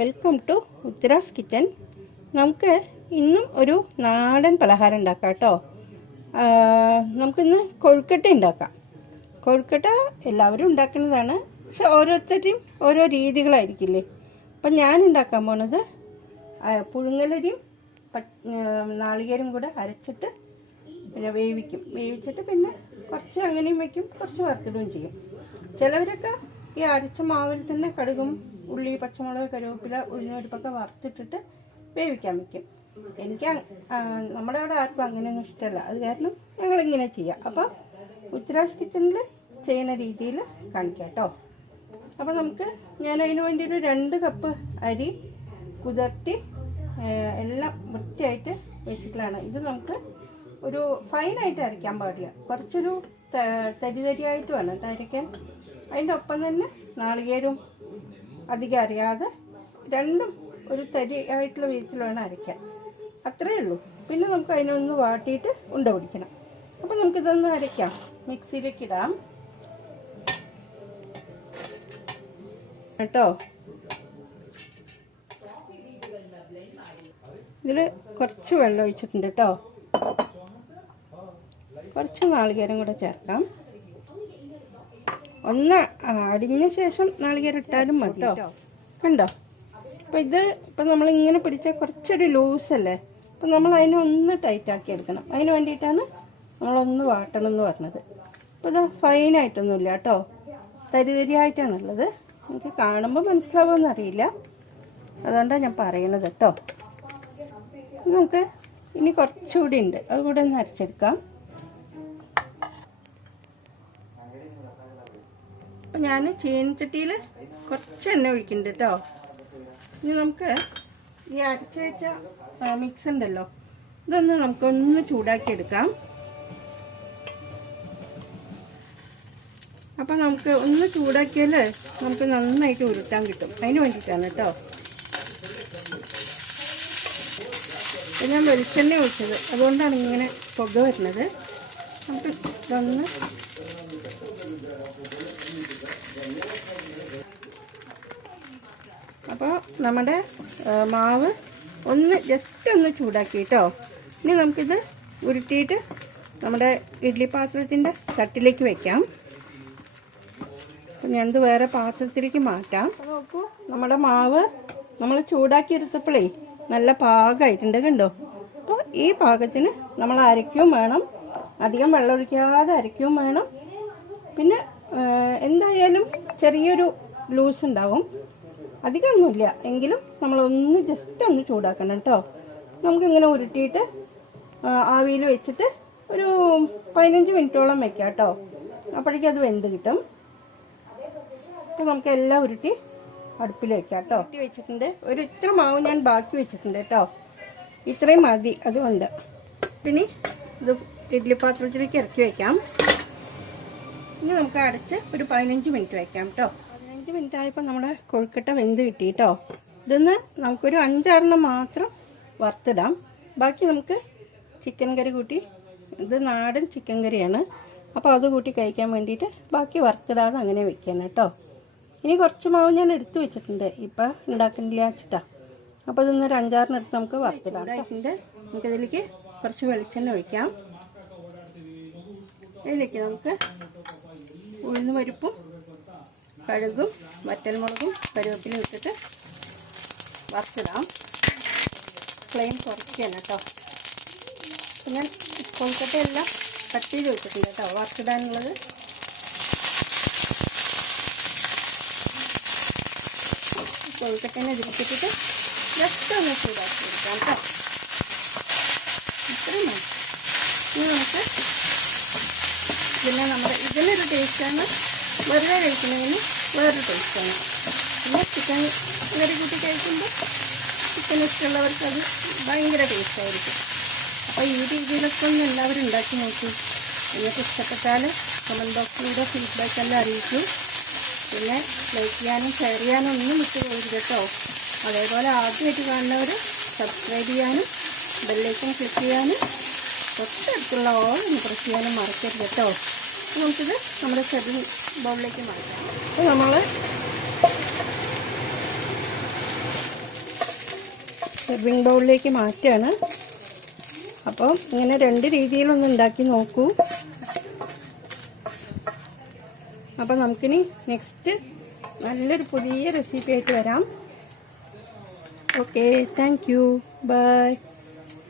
Welcome to Uthara's kitchen. നമുക്ക് ഇന്നും ഒരു നാടൻ പലഹാരം ഉണ്ടാക്കാം കേട്ടോ. നമുക്കിന്ന് കൊഴുക്കട്ട ഉണ്ടാക്കാം. കൊഴുക്കട്ട എല്ലാവരും ഉണ്ടാക്കുന്നതാണ്, പക്ഷെ ഓരോരുത്തരുടെയും ഓരോ രീതികളായിരിക്കില്ലേ. അപ്പം ഞാൻ ഉണ്ടാക്കാൻ പോണത് പുഴുങ്ങലരിയും നാളികേരം കൂടെ അരച്ചിട്ട് പിന്നെ വേവിച്ചിട്ട് പിന്നെ കുറച്ച് അങ്ങനെയും വയ്ക്കും, കുറച്ച് വറുത്തിടുകയും ചെയ്യും. ചിലവരൊക്കെ ഈ അരച്ച മാവിൽ തന്നെ കടുകും ഉള്ളി, പച്ചമുളക്, കറിവേപ്പില, ഉഴുന്നുപരിപ്പൊക്കെ വറുത്തിട്ടിട്ട് വേവിക്കാൻ വയ്ക്കും. എനിക്ക് നമ്മുടെ അവിടെ ആർക്കും അങ്ങനെയൊന്നും ഇഷ്ടമല്ല. അത് കാരണം ഞങ്ങളിങ്ങനെ ചെയ്യാം. അപ്പോൾ ഉത്തരാസ് കിച്ചണിൽ ചെയ്യുന്ന രീതിയിൽ കാണിക്കാം കേട്ടോ. അപ്പോൾ ഞാൻ അതിന് വേണ്ടി ഒരു 2 കപ്പ് അരി കുതിർത്തി എല്ലാം വൃത്തിയായിട്ട് വെച്ചിട്ടുള്ളതാണ്. ഇത് നമുക്ക് ഒരു ഫൈനായിട്ട് അരയ്ക്കാൻ പാടില്ല, കുറച്ചൊരു തരിതരിയായിട്ട് വേണം കേട്ടോ അരയ്ക്കാൻ. അതിൻ്റെ ഒപ്പം തന്നെ നാളികേരവും അധികം അറിയാതെ രണ്ടും ഒരു തരിയായിട്ടുള്ള വീട്ടിൽ വേണം അരയ്ക്കാൻ. അത്രയേ ഉള്ളൂ. പിന്നെ നമുക്ക് അതിനൊന്ന് വാട്ടിയിട്ട് ഉണ്ട പിടിക്കണം. അപ്പോൾ നമുക്കിതൊന്ന് അരയ്ക്കാം. മിക്സിയിലേക്ക് ഇടാം കേട്ടോ. ഇതിൽ കുറച്ച് വെള്ളം ഒഴിച്ചിട്ടുണ്ട് കേട്ടോ. കുറച്ച് നാളികേരം കൂടെ ചേർക്കാം. ഒന്ന് അടിഞ്ഞ ശേഷം നാളികേരം ഇട്ടാലും മതി കേട്ടോ. കണ്ടോ? അപ്പം ഇപ്പം നമ്മളിങ്ങനെ പിടിച്ചാൽ കുറച്ചൊരു ലൂസല്ലേ. അപ്പം നമ്മൾ അതിനൊന്ന് ടൈറ്റാക്കി എടുക്കണം. അതിന് വേണ്ടിയിട്ടാണ് നമ്മളൊന്ന് വാട്ടണം എന്ന് പറഞ്ഞത്. അപ്പോൾ ഇത് ഫൈനായിട്ടൊന്നുമില്ല കേട്ടോ, തരിതരിയായിട്ടാണുള്ളത്. എനിക്ക് കാണുമ്പോൾ മനസ്സിലാവുമെന്ന് അറിയില്ല, അതുകൊണ്ടാണ് ഞാൻ പറയണത് കേട്ടോ. നമുക്ക് ഇനി കുറച്ചുകൂടി ഉണ്ട്, അതുകൂടെ ഒന്ന് അരച്ചെടുക്കാം. അപ്പം ഞാൻ ചീനച്ചട്ടിയിൽ കുറച്ച് എണ്ണ ഒഴിക്കുന്നുണ്ട് കേട്ടോ. ഇനി നമുക്ക് ഈ അരച്ച് വെച്ച മിക്സ് ഉണ്ടല്ലോ, ഇതൊന്ന് നമുക്കൊന്ന് ചൂടാക്കി എടുക്കാം. അപ്പം നമുക്ക് ഒന്ന് ചൂടാക്കിയാൽ നമുക്ക് നന്നായിട്ട് ഉരുട്ടാൻ കിട്ടും. അതിന് വേണ്ടിയിട്ടാണ് കേട്ടോ. ഞാൻ വെളിച്ചെണ്ണ ഒഴിച്ചത്, അതുകൊണ്ടാണ് ഇങ്ങനെ പുക വരുന്നത്. നമുക്ക് ഇതൊന്ന് അപ്പോൾ നമ്മുടെ മാവ് ഒന്ന് ജസ്റ്റ് ഒന്ന് ചൂടാക്കി കേട്ടോ. ഇനി നമുക്കിത് ഉരുട്ടിയിട്ട് നമ്മുടെ ഇഡ്ഡലി പാത്രത്തിൻ്റെ തട്ടിലേക്ക് വയ്ക്കാം. അപ്പം ഞാനിത് വേറെ പാത്രത്തിലേക്ക് മാറ്റാം. അപ്പോൾ നോക്കൂ, നമ്മുടെ മാവ് നമ്മൾ ചൂടാക്കി എടുത്തപ്പോഴേ നല്ല പാകമായിട്ടുണ്ട്, കണ്ടോ? അപ്പോൾ ഈ പാകത്തിന് നമ്മൾ അരയ്ക്കുകയും വേണം, അധികം വെള്ളം ഒഴിക്കാതെ അരയ്ക്കുകയും വേണം. പിന്നെ എന്തായാലും ചെറിയൊരു ലൂസ് ഉണ്ടാവും, അധികമൊന്നുമില്ല. എങ്കിലും നമ്മളൊന്ന് ജസ്റ്റ് ഒന്ന് ചൂടാക്കണം കേട്ടോ. നമുക്കിങ്ങനെ ഉരുട്ടിയിട്ട് ആവിയിൽ വെച്ചിട്ട് ഒരു 15 മിനിറ്റോളം വെക്കാം കേട്ടോ. അപ്പോഴേക്കും അത് വെന്ത് കിട്ടും. അപ്പോൾ നമുക്ക് എല്ലാം ഉരുട്ടി അടുപ്പിൽ വെക്കാം കേട്ടോ. ഉരുട്ടി വെച്ചിട്ടുണ്ട്. ഒരു ഇത്ര മാവ് ഞാൻ ബാക്കി വെച്ചിട്ടുണ്ട് കേട്ടോ. ഇത്രയും മതി, അതുകൊണ്ട് പിന്നെ ഇത് ഇഡ്ഡലി പാത്രത്തിലേക്ക് ഇറക്കി വയ്ക്കാം. ഇനി നമുക്ക് അടച്ച് ഒരു 15 മിനിറ്റ് വയ്ക്കാം കേട്ടോ. 15 മിനിറ്റ് ആയപ്പോൾ നമ്മുടെ കൊഴുക്കട്ട വെന്ത് കിട്ടി കേട്ടോ. ഇതൊന്ന് നമുക്കൊരു 5-6 മാത്രം വറുത്തിടാം. ബാക്കി നമുക്ക് ചിക്കൻ കറി കൂട്ടി, ഇത് നാടൻ ചിക്കൻ കറിയാണ്, അപ്പോൾ അത് കൂട്ടി കഴിക്കാൻ വേണ്ടിയിട്ട് ബാക്കി വറുത്തിടാതെ അങ്ങനെ വെക്കാൻ കേട്ടോ. ഇനി കുറച്ച് മാവ് ഞാൻ എടുത്ത് വെച്ചിട്ടുണ്ട്, ഇപ്പം ഉണ്ടാക്കുന്നില്ല വെച്ചിട്ടാ. അപ്പോൾ ഇതൊന്നൊരു 5-6 എടുത്ത് നമുക്ക് വറുത്തിടാം. നമുക്കതിലേക്ക് കുറച്ച് വെളിച്ചെണ്ണ ഒഴിക്കാം. ഇതിലേക്ക് നമുക്ക് ഉഴുന്ന് പരിപ്പും കടുകും വറ്റൽമുളകും കറിവേപ്പിലയും ഇട്ടിട്ട് വറുത്തിടാം. ഫ്ലെയിം കുറയ്ക്കണം കേട്ടോ. അപ്പം ഞാൻ കൊഴുക്കട്ട എല്ലാം കട്ട് ചെയ്ത് വെച്ചിട്ടുണ്ട് കേട്ടോ വറുത്തിടാനുള്ളത്. കൊഴുക്കട്ടേനെ ഇതിലിട്ടിട്ട് ജസ്റ്റ് ഒന്ന് ചൂടാക്കി എടുക്കാം കേട്ടോ. ഇത്രയും മതി. ഇനി നമുക്ക് ഇതിനൊരു ടേസ്റ്റാണ്, വെറുതെ കഴിക്കുന്നതിന് വേറൊരു ടേസ്റ്റാണ്. പിന്നെ ചിക്കൻ കറി കൂട്ടി കഴിക്കുമ്പോൾ ചിക്കൻ ഇഷ്ടമുള്ളവർക്ക് അത് ഭയങ്കര ടേസ്റ്റായിരിക്കും. അപ്പോൾ ഈ രീതിയിലൊക്കെ ഒന്ന് എല്ലാവരും ഉണ്ടാക്കി നോക്കി. നിങ്ങൾക്ക് ഇഷ്ടപ്പെട്ടാൽ കമൻറ്റ് ബോക്സിലൂടെ ഫീഡ്ബാക്ക് എല്ലാം അറിയിക്കും. പിന്നെ ലൈക്ക് ചെയ്യാനും ഷെയർ ചെയ്യാനും ഒന്നും വിട്ടു പോകരുത് കേട്ടോ. അതേപോലെ ആദ്യമായിട്ട് കാണുന്നവർ സബ്സ്ക്രൈബ് ചെയ്യാനും ബെല്ലൈക്കൺ ക്ലിക്ക് ചെയ്യാനും തൊട്ടടുത്തുള്ള ഓൾ ഒന്ന് പ്രസ് ചെയ്യാനും മറക്കരുത് കേട്ടോ. നമുക്കിത് നമ്മുടെ ചെറിയ ബൗളിലേക്ക് മാറ്റാം. അപ്പോൾ നമ്മൾ സെർവിങ് ബൗളിലേക്ക് മാറ്റുകയാണ്. അപ്പോൾ ഇങ്ങനെ 2 രീതിയിലൊന്ന് ഉണ്ടാക്കി നോക്കൂ. അപ്പോൾ നമുക്കിനി നെക്സ്റ്റ് നല്ലൊരു പുതിയ റെസിപ്പി ആയിട്ട് വരാം. Okay, thank you, by.